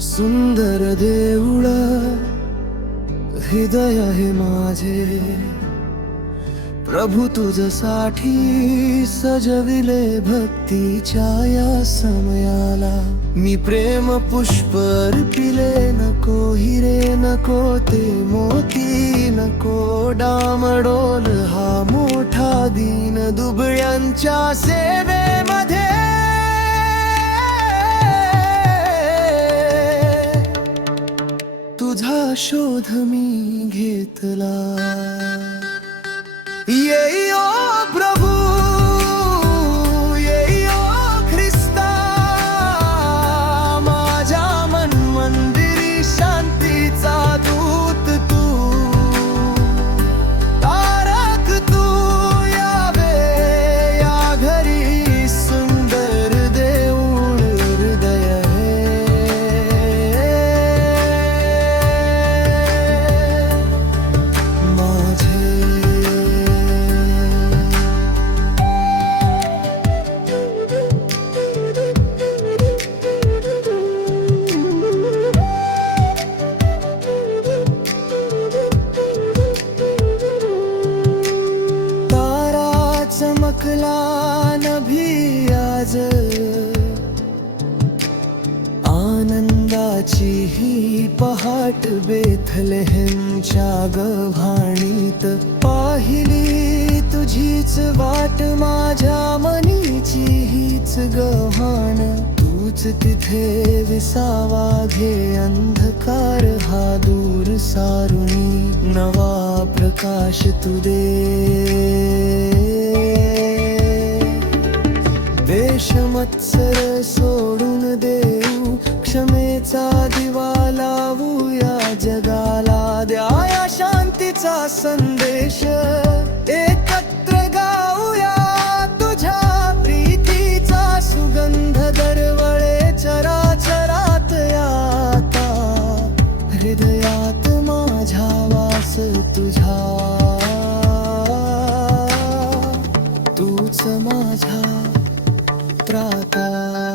सुंदर देऊळ हृदय हे माझे, प्रभु तुझसाठी सजविले भक्तीच्या या समयाला. मी प्रेम पुष्प अर्पिले, नको हिरे नको ते मोती, नको डामडोल हा मोठा दीन दुबळ्यांच्या सेवेमध्ये. तुझा शोध मी घेतला. ये ओ प्रभु, ये ओ ख्रिस्ता, माझ्या मन मंदिरी शांतीचा दूत तू. तारक तू यावे या घरी, सुंदर देऊळ हृदय माझे. चमकला नभी आज, आनंदाची ही पहाट बेथलेहेमच्या गव्हाणीत. पाहिली तुझीच वाट, माझ्या मनीची हीच गव्हाण. तूच तिथे विसावा घे, अंधकार हा दूर सारुनी. नवा प्रकाश तू दे, देशमत्सर सोडून देऊ, क्षमेचा दिवा लावू या जगाला. द्या या शांतीचा संदेश, एकत्र गाऊया तुझ्या प्रीतीचा सुगंध. दरवळे चराचरात याता, हृदयात माझ्या वास तुझा. तूच माझा त्राता.